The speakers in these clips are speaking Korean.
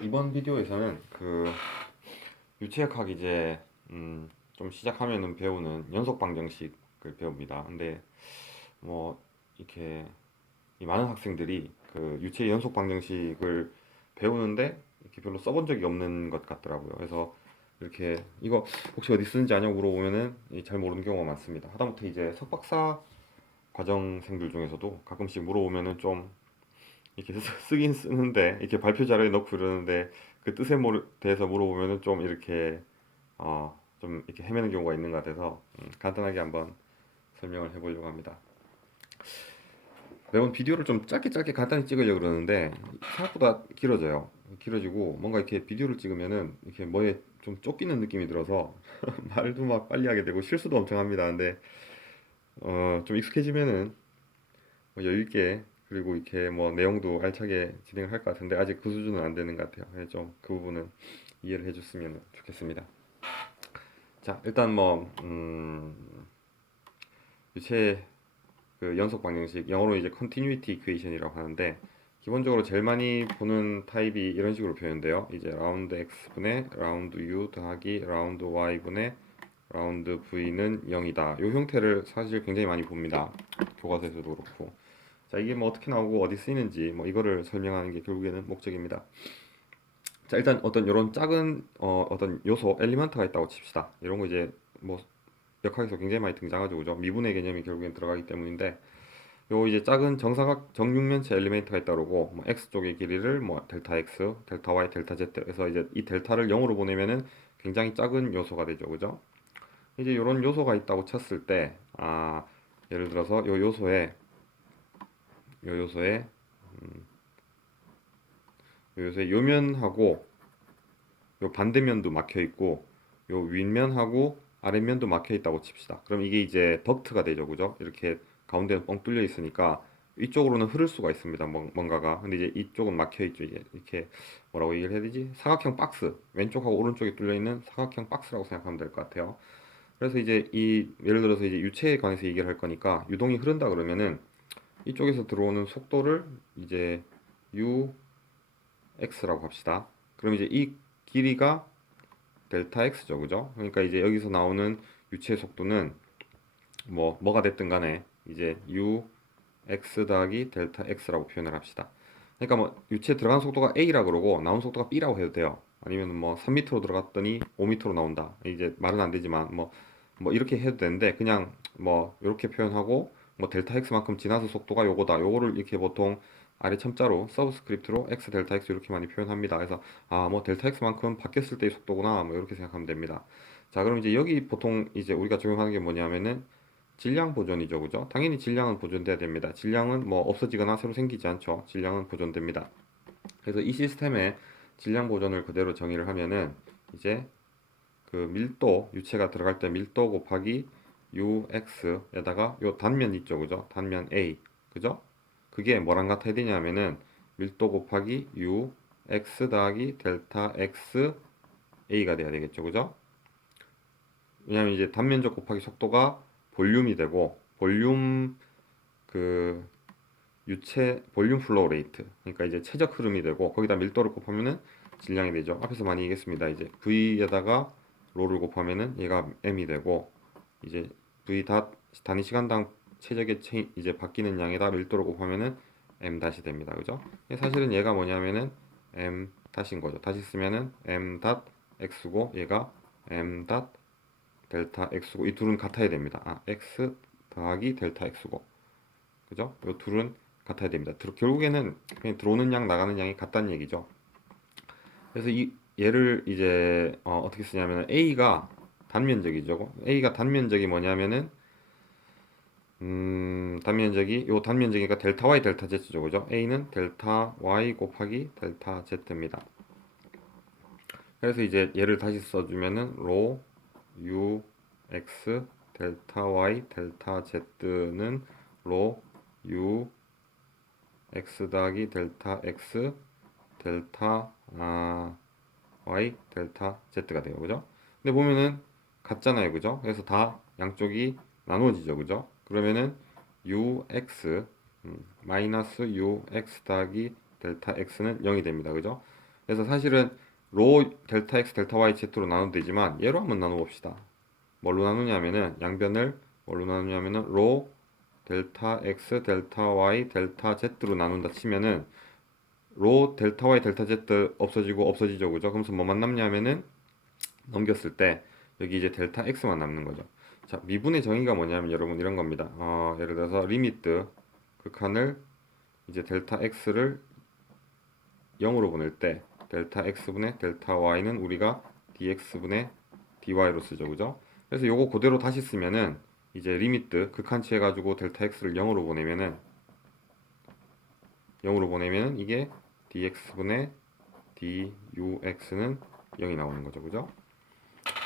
이번 비디오에서는 그 유체역학 이제 좀 시작하면은 배우는 연속 방정식을 배웁니다. 근데 뭐 이렇게 이 많은 학생들이 그 유체 연속 방정식을 배우는데 이렇게 별로 써본 적이 없는 것 같더라고요. 그래서 이렇게 이거 혹시 어디 쓰는지 아냐고 물어보면은 잘 모르는 경우가 많습니다. 하다못해 이제 석박사 과정생들 중에서도 가끔씩 물어보면은 좀 이렇게 쓰긴 쓰는데 이렇게 발표 자료에 넣고 이러는데 그 뜻에 대해서 물어보면은 좀 이렇게 좀 이렇게 헤매는 경우가 있는 것 같아서 간단하게 한번 설명을 해보려고 합니다. 매번 비디오를 좀 짧게 짧게 간단히 찍으려고 그러는데 생각보다 길어져요. 길어지고 뭔가 이렇게 비디오를 찍으면은 이렇게 뭐에 좀 쫓기는 느낌이 들어서 말도 막 빨리 하게 되고 실수도 엄청 합니다. 근데 좀 익숙해지면은 뭐 여유 있게 그리고 이렇게 뭐 내용도 알차게 진행을 할 것 같은데 아직 그 수준은 안 되는 것 같아요. 그래서 좀 그 부분은 이해를 해줬으면 좋겠습니다. 자, 일단 뭐 유체 그 연속 방정식 영어로 이제 continuity equation이라고 하는데 기본적으로 제일 많이 보는 타입이 이런 식으로 표현돼요. 이제 라운드 x분의 라운드 u 더하기 라운드 y분의 라운드 v는 0이다. 이 형태를 사실 굉장히 많이 봅니다. 교과서에서도 그렇고. 자, 이게 뭐 어떻게 나오고 어디 쓰이는지 뭐 이거를 설명하는 게 결국에는 목적입니다. 자, 일단 어떤 이런 작은 어떤 요소 엘리먼트가 있다고 칩시다. 이런 거 이제 뭐 역학에서 굉장히 많이 등장하죠, 그죠? 미분의 개념이 결국엔 들어가기 때문인데 요 이제 작은 정사각 정육면체 엘리멘트가 있다 그러고 뭐 x 쪽의 길이를 뭐 델타 x, 델타 y, 델타 z 해서 이제 이 델타를 0으로 보내면은 굉장히 작은 요소가 되죠, 그죠? 이제 이런 요소가 있다고 쳤을 때 예를 들어서 요 요소에 요 요소에 요면하고 요 반대면도 막혀 있고 요 윗면하고 아랫면도 막혀 있다고 칩시다. 그럼 이게 이제 덕트가 되죠, 그죠? 이렇게 가운데는 뻥 뚫려 있으니까 이쪽으로는 흐를 수가 있습니다. 뭔가가. 근데 이제 이쪽은 막혀 있죠. 이제 이렇게 뭐라고 얘기를 해야 되지? 사각형 박스. 왼쪽하고 오른쪽에 뚫려 있는 사각형 박스라고 생각하면 될 것 같아요. 그래서 이제 이 예를 들어서 이제 유체에 관해서 얘기를 할 거니까 유동이 흐른다 그러면은 이쪽에서 들어오는 속도를 이제 ux라고 합시다. 그럼 이제 이 길이가 델타 x죠, 그죠? 그러니까 이제 여기서 나오는 유체 속도는 뭐가 됐든 간에 이제 u x 더하기 델타 x라고 표현을 합시다. 그러니까 뭐 유체 들어간 속도가 a라 그러고 나온 속도가 b라고 해도 돼요. 아니면 뭐 3m로 들어갔더니 5m로 나온다. 이제 말은 안 되지만 뭐 이렇게 해도 되는데 그냥 뭐 이렇게 표현하고 뭐 델타 x만큼 지나서 속도가 요거다. 요거를 이렇게 보통 아래 첨자로 서브스크립트로 x 델타 x 이렇게 많이 표현합니다. 그래서 뭐 델타 x만큼 바뀌었을 때의 속도구나 뭐 이렇게 생각하면 됩니다. 자, 그럼 이제 여기 보통 이제 우리가 적용하는 게 뭐냐면은 질량 보존이죠, 그죠? 당연히 질량은 보존돼야 됩니다. 질량은 뭐 없어지거나 새로 생기지 않죠. 질량은 보존됩니다. 그래서 이 시스템에 질량 보존을 그대로 정의를 하면은 이제 그 밀도 유체가 들어갈 때 밀도 곱하기 ux에다가 요 단면 있죠, 그죠? 단면 a, 그죠? 그게 뭐랑 같아야 되냐면은 밀도 곱하기 ux 더하기 델타 x a가 돼야 되겠죠, 그죠? 왜냐면 이제 단면적 곱하기 속도가 볼륨이 되고 볼륨 그 유체 볼륨 플로우 레이트, 그러니까 이제 최적 흐름이 되고 거기다 밀도를 곱하면은 질량이 되죠. 앞에서 많이 얘기했습니다. 이제 v에다가 로를 곱하면은 얘가 m이 되고 이제 v 단위 시간당 최적의 이제 바뀌는 양에다 밀도를 곱하면은 m 다시 됩니다. 그죠? 사실은 얘가 뭐냐면은 m 다시인 거죠. 다시 쓰면은 m 닷 x고 얘가 m 닷 델타 x고 이 둘은 같아야 됩니다. x 더하기 델타 x고 그죠? 이 둘은 같아야 됩니다. 결국에는 그냥 들어오는 양 나가는 양이 같다는 얘기죠. 그래서 이 얘를 이제 떻게 쓰냐면 a가 단면적이죠. a가 단면적이 뭐냐면은 단면적이 요 단면적이니까 델타 y 델타 z죠, 그죠? a는 델타 y 곱하기 델타 z입니다. 그래서 이제 얘를 다시 써주면은 로 u x 델타 y 델타 z는 로 u x 더하기 델타 x 델타 y 델타 z가 돼요, 그죠? 근데 보면은 같잖아요, 그죠? 그래서 다 양쪽이 나누어지죠, 그죠? 그러면은 ux 마이너스 ux 더하기 델타 x는 0이 됩니다, 그죠? 그래서 사실은 로 델타 x 델타 y z로 나눠도 되지만 얘로 한번 나눠봅시다. 뭘로 나누냐면은 양변을 뭘로 나누냐면은 로 델타 x 델타 y 델타 z로 나눈다 치면은 로 델타 y 델타 z 없어지고 없어지죠, 그죠? 그러면서 뭐만 남냐면은 넘겼을 때 여기 이제 델타 x만 남는 거죠. 자, 미분의 정의가 뭐냐면 여러분 이런 겁니다. 예를 들어서 리미트 극한을 이제 델타 x를 0으로 보낼 때 델타 x분의 델타 y는 우리가 dx분의 dy로 쓰죠, 그죠? 그래서 요거 그대로 다시 쓰면은 이제 리미트 극한치 해가지고 델타 x를 0으로 보내면은 이게 dx분의 dux는 0이 나오는 거죠, 그죠?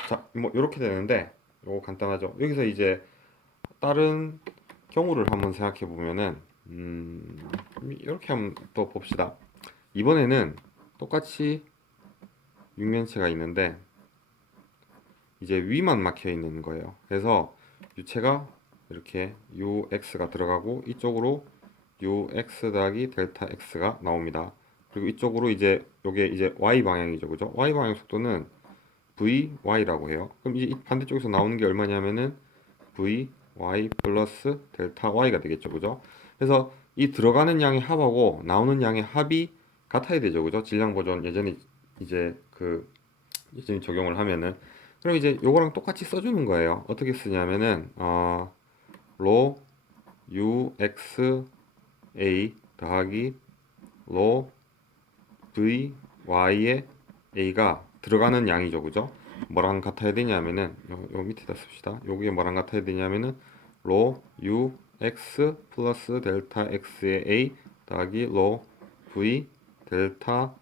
자, 뭐 이렇게 되는데 요거 간단하죠. 여기서 이제 다른 경우를 한번 생각해 보면은 이렇게 한번 또 봅시다. 이번에는 똑같이 육면체가 있는데 이제 위만 막혀 있는 거예요. 그래서 유체가 이렇게 ux가 들어가고 이쪽으로 ux 더하기 델타 x가 나옵니다. 그리고 이쪽으로 이제 요게 이제 y 방향이죠, 그죠? y 방향 속도는 vy라고 해요. 그럼 이제 이 반대쪽에서 나오는 게 얼마냐면은 vy 플러스 델타 y가 되겠죠, 그죠? 그래서 이 들어가는 양의 합하고 나오는 양의 합이 같아야 되죠, 그죠? 질량 보존 예전에 이제 예전에 적용을 하면은 그럼 이제 요거랑 똑같이 써주는 거예요. 어떻게 쓰냐면은 로 uxa 더하기 로 vy의 a가 들어가는 양이죠, 그죠? 뭐랑 같아야 되냐면은 요 밑에다 씁시다. 요게 뭐랑 같아야 되냐면은 로 ux 플러스 델타 x의 a 더하기 로 v 델타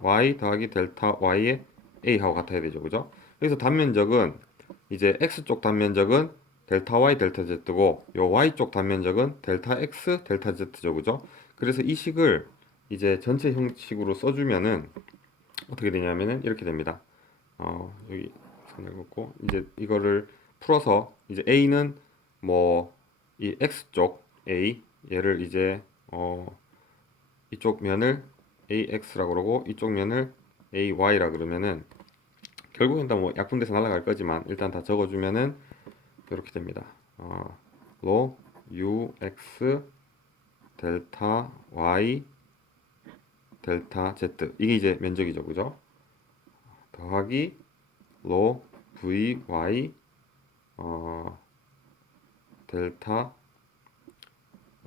y 더하기 델타 y의 a하고 같아야 되죠, 그죠? 그래서 단면적은 이제 x쪽 단면적은 델타 y 델타 z고 요 y쪽 단면적은 델타 x 델타 z죠, 그죠? 그래서 이 식을 이제 전체 형식으로 써주면은 어떻게 되냐면은 이렇게 됩니다. 여기 선을 긋고 이제 이거를 풀어서 이제 a는 뭐 이 x쪽 a 얘를 이제 이쪽 면을 ax라고 그러고 이쪽 면을 ay라 그러면은 결국엔 다 뭐 약분돼서 날아갈 거지만 일단 다 적어주면은 이렇게 됩니다. 로 ux 델타 y 델타 z 이게 이제 면적이죠, 그죠? 더하기 로 vy 델타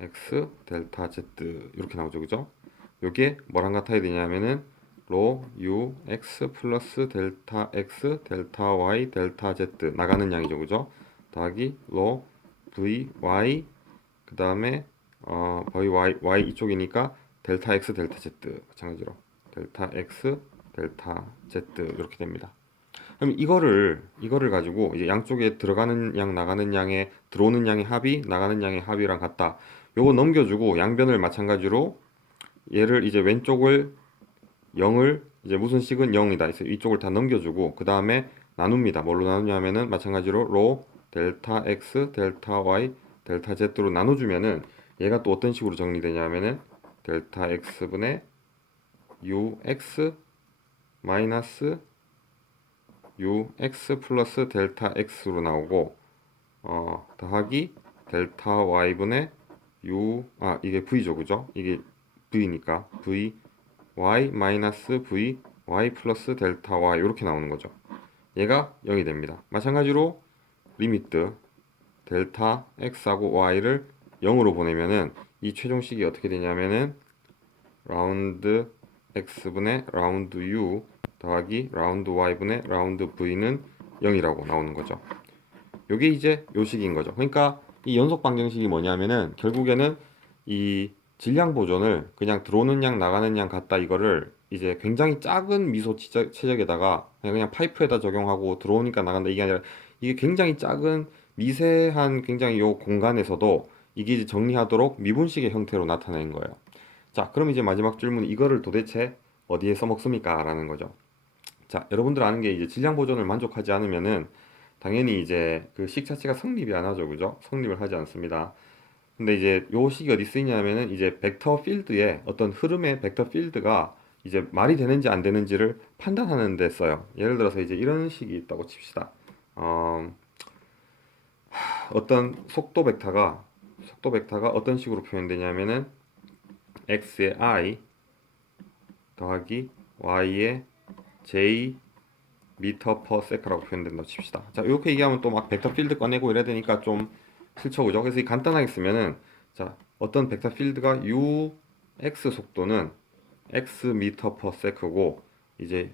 x 델타 z 이렇게 나오죠, 그죠? 요게 뭐랑 같아야 되냐면은 로 ux 플러스 델타 x 델타 y 델타 z 나가는 양이죠, 그죠? 더하기 로 vy 그 다음에 y 이쪽이니까 델타 x 델타 z 마찬가지로 델타 x 델타 z 이렇게 됩니다. 그럼 이거를 가지고 이제 양쪽에 들어가는 양 나가는 양의 들어오는 양의 합이 나가는 양의 합이랑 같다. 요거 넘겨주고 양변을 마찬가지로 얘를 이제 왼쪽을 0을 이제 무슨 식은 0이다. 그래서 이쪽을 다 넘겨주고 그 다음에 나눕니다. 뭘로 나누냐면은 마찬가지로 로 델타 x 델타 y 델타 z로 나눠주면은 얘가 또 어떤 식으로 정리되냐면은 델타 x분의 ux 마이너스 ux 플러스 델타 x로 나오고 더하기 델타 y분의 이게 v죠, 그죠? 이게 v니까 v y 마이너스 v y 플러스 델타 y 이렇게 나오는 거죠. 얘가 0이 됩니다. 마찬가지로 리미트 델타 x하고 y를 0으로 보내면은 이 최종식이 어떻게 되냐면은 라운드 x분의 라운드 u 더하기 라운드 y분의 라운드 v는 0이라고 나오는 거죠. 요게 이제 요식인 거죠. 그러니까 이 연속 방정식이 뭐냐면은 결국에는 이 질량 보존을 그냥 들어오는 양 나가는 양 같다 이거를 이제 굉장히 작은 미소 최적에다가 그냥 파이프에다 적용하고 들어오니까 나간다 이게 아니라 이게 굉장히 작은 미세한 굉장히 요 공간에서도 이게 이제 정리하도록 미분식의 형태로 나타내는 거예요. 자, 그럼 이제 마지막 질문 이거를 도대체 어디에 써먹습니까? 라는 거죠. 자, 여러분들 아는 게 이제 질량 보존을 만족하지 않으면은 당연히 이제 그 식 자체가 성립이 안 하죠, 그죠? 성립을 하지 않습니다. 근데 이제 요 식이 어디 쓰이냐면은 이제 벡터 필드에 어떤 흐름의 벡터 필드가 이제 말이 되는지 안 되는지를 판단하는 데 써요. 예를 들어서 이제 이런 식이 있다고 칩시다. 어, 어떤 속도 벡터가 어떤 식으로 표현되냐면은 x의 i 더하기 y의 j 미터 퍼 세크라고 표현된다고 칩시다. 자, 이렇게 얘기하면 또 막 벡터 필드 꺼내고 이래야 되니까 좀 싫죠, 그죠? 그래서 이 간단하게 쓰면은 자, 어떤 벡터 필드가 ux 속도는 x 미터 퍼 세크고 이제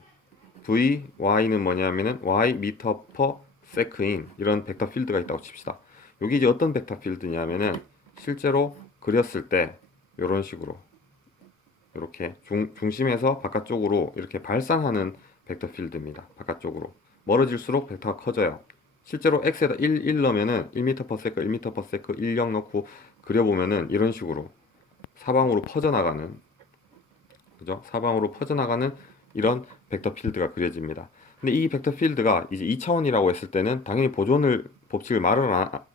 v y는 뭐냐면은 y 미터 퍼 세크인 이런 벡터 필드가 있다고 칩시다. 여기 이제 어떤 벡터 필드냐면은 실제로 그렸을 때 이런 식으로 이렇게 중심에서 바깥쪽으로 이렇게 발산하는 벡터 필드입니다. 바깥쪽으로 멀어질수록 벡터가 커져요. 실제로 x에다 1 넣으면은 1m/s, 1m/s, 10 넣고 그려보면은 이런 식으로 사방으로 퍼져나가는, 그죠? 사방으로 퍼져나가는 이런 벡터 필드가 그려집니다. 근데 이 벡터 필드가 이제 2차원이라고 했을 때는 당연히 보존을 법칙을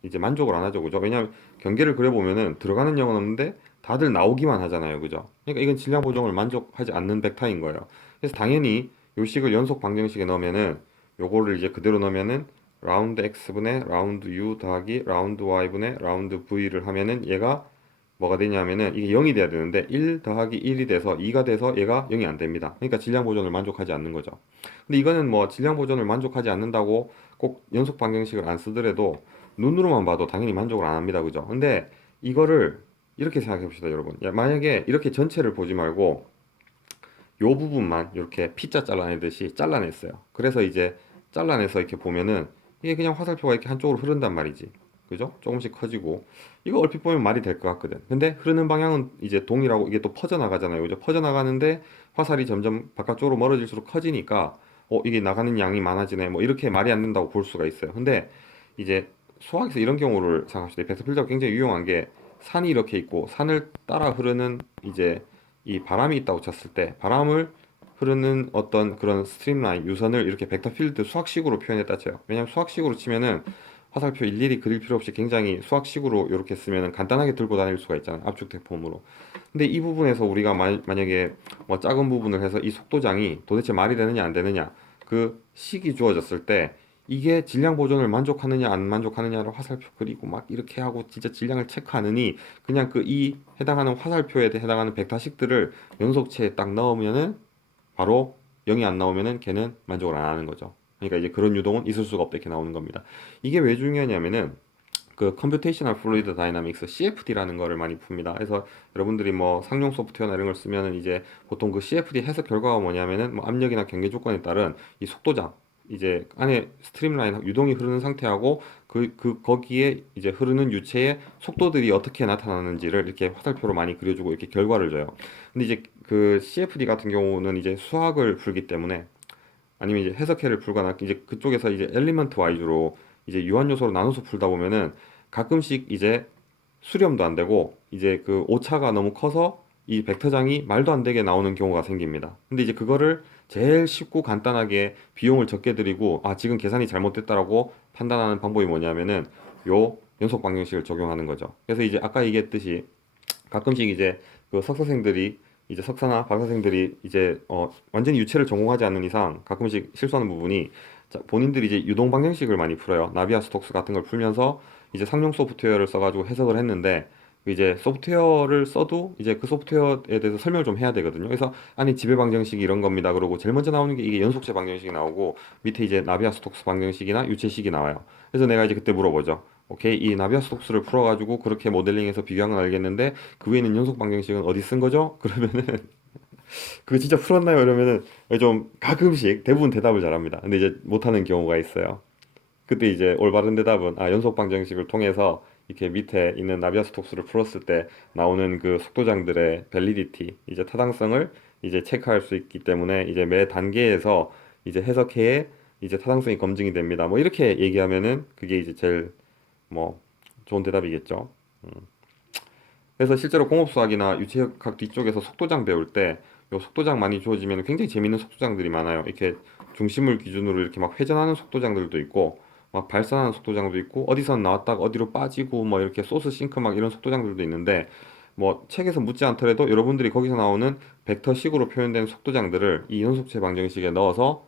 이제 만족을 안 하죠, 그죠? 왜냐하면 경계를 그려보면은 들어가는 영은 없는데 다들 나오기만 하잖아요, 그죠? 그러니까 이건 질량 보정을 만족하지 않는 벡터인 거예요. 그래서 당연히 요 식을 연속 방정식에 넣으면은 요거를 이제 그대로 넣으면은 라운드 x분의 라운드 u 더하기 라운드 y분의 라운드 v를 하면은 얘가 뭐가 되냐면은 이게 0이 돼야 되는데 1 더하기 1이 돼서 2가 돼서 얘가 0이 안 됩니다. 그러니까 질량 보존을 만족하지 않는 거죠. 근데 이거는 뭐 질량 보존을 만족하지 않는다고 꼭 연속 방정식을 안 쓰더라도 눈으로만 봐도 당연히 만족을 안 합니다. 그죠? 근데 이거를 이렇게 생각해 봅시다, 여러분. 야, 만약에 이렇게 전체를 보지 말고 요 부분만 이렇게 P자 잘라내듯이 잘라냈어요. 그래서 이제 잘라내서 이렇게 보면은 이게 그냥 화살표가 이렇게 한쪽으로 흐른단 말이지. 그죠? 조금씩 커지고 이거 얼핏 보면 말이 될 것 같거든. 근데 흐르는 방향은 이제 동일하고 이게 또 퍼져나가잖아요. 그죠? 퍼져나가는데 화살이 점점 바깥쪽으로 멀어질수록 커지니까 이게 나가는 양이 많아지네. 뭐 이렇게 말이 안 된다고 볼 수가 있어요. 근데 이제 수학에서 이런 경우를 생각하실 때 벡터 필터가 굉장히 유용한 게 산이 이렇게 있고 산을 따라 흐르는 이제 이 바람이 있다고 쳤을 때 바람을 흐르는 어떤 그런 스트림라인 유선을 이렇게 벡터 필드 수학식으로 표현했다 쳐요. 왜냐면 수학식으로 치면은 화살표 일일이 그릴 필요 없이 굉장히 수학식으로 이렇게 쓰면은 간단하게 들고 다닐 수가 있잖아요. 압축 대폼으로. 근데 이 부분에서 우리가 만약에 뭐 작은 부분을 해서 이 속도장이 도대체 말이 되느냐 안 되느냐 그 식이 주어졌을 때 이게 질량 보존을 만족하느냐 안 만족하느냐를 화살표 그리고 막 이렇게 하고 진짜 질량을 체크하느니 그냥 그 이 해당하는 화살표에 해당하는 벡터식들을 연속체에 딱 넣으면은 바로 0이 안 나오면은 걔는 만족을 안 하는 거죠. 그러니까 이제 그런 유동은 있을 수가 없다 이렇게 나오는 겁니다. 이게 왜 중요하냐면은 그 Computational Fluid Dynamics CFD라는 거를 많이 풉니다. 그래서 여러분들이 뭐 상용 소프트웨어나 이런 걸 쓰면은 이제 보통 그 CFD 해석 결과가 뭐냐면은 뭐 압력이나 경계 조건에 따른 이 속도장 이제 안에 스트림라인 유동이 흐르는 상태하고 거기에 이제 흐르는 유체의 속도들이 어떻게 나타나는지를 이렇게 화살표로 많이 그려주고 이렇게 결과를 줘요. 근데 이제 그 CFD 같은 경우는 이제 수학을 풀기 때문에 아니면 이제 해석해를 풀거나 이제 그쪽에서 이제 엘리먼트 와이즈로 이제 유한 요소로 나눠서 풀다 보면은 가끔씩 이제 수렴도 안 되고 이제 그 오차가 너무 커서 이 벡터장이 말도 안 되게 나오는 경우가 생깁니다. 근데 이제 그거를 제일 쉽고 간단하게 비용을 적게 들이고 아 지금 계산이 잘못됐다라고 판단하는 방법이 뭐냐면은 요 연속 방정식을 적용하는 거죠. 그래서 이제 아까 얘기했듯이 가끔씩 이제 그 석사생들이 이제 석사나 박사생들이 이제 완전히 유체를 전공하지 않는 이상 가끔씩 실수하는 부분이 자, 본인들이 이제 유동 방정식을 많이 풀어요. 나비아 스톡스 같은 걸 풀면서 이제 상용 소프트웨어를 써가지고 해석을 했는데 이제 소프트웨어를 써도 이제 그 소프트웨어에 대해서 설명을 좀 해야 되거든요. 그래서 아니 지배 방정식이 이런 겁니다. 그러고 제일 먼저 나오는 게 이게 연속체 방정식이 나오고 밑에 이제 나비아 스톡스 방정식이나 유체식이 나와요. 그래서 내가 이제 그때 물어보죠. 오케이, 이 나비아 스톡스를 풀어가지고 그렇게 모델링해서 비교한 건 알겠는데 그 위에는 연속 방정식은 어디 쓴 거죠? 그러면은 그거 진짜 풀었나요? 이러면은 좀 가끔씩 대부분 대답을 잘합니다. 근데 이제 못하는 경우가 있어요. 그때 이제 올바른 대답은 연속 방정식을 통해서 이렇게 밑에 있는 나비아 스톡스를 풀었을 때 나오는 그 속도장들의 밸리디티 이제 타당성을 이제 체크할 수 있기 때문에 이제 매 단계에서 이제 해석해에 이제 타당성이 검증이 됩니다. 뭐 이렇게 얘기하면은 그게 이제 제일 뭐 좋은 대답이겠죠. 음. 그래서 실제로 공업수학이나 유체학 뒤쪽에서 속도장 배울 때 요 속도장 많이 주어지면 굉장히 재밌는 속도장들이 많아요. 이렇게 중심을 기준으로 이렇게 막 회전하는 속도장들도 있고 막 발산하는 속도장도 있고 어디서 나왔다가 어디로 빠지고 뭐 이렇게 소스 싱크 막 이런 속도장들도 있는데 뭐 책에서 묻지 않더라도 여러분들이 거기서 나오는 벡터식으로 표현된 속도장들을 이 연속체 방정식에 넣어서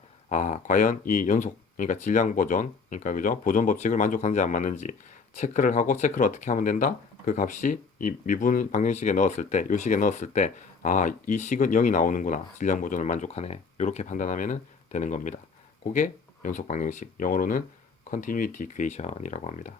과연 이 연속 그러니까 질량 보존 그러니까 그죠? 보존 법칙을 만족하는지 안 맞는지 체크를 하고 체크를 어떻게 하면 된다? 그 값이 이 미분 방정식에 넣었을 때, 요 식에 넣었을 때, 이 식은 0이 나오는구나. 질량 보존을 만족하네. 이렇게 판단하면 되는 겁니다. 그게 연속 방정식. 영어로는 continuity equation이라고 합니다.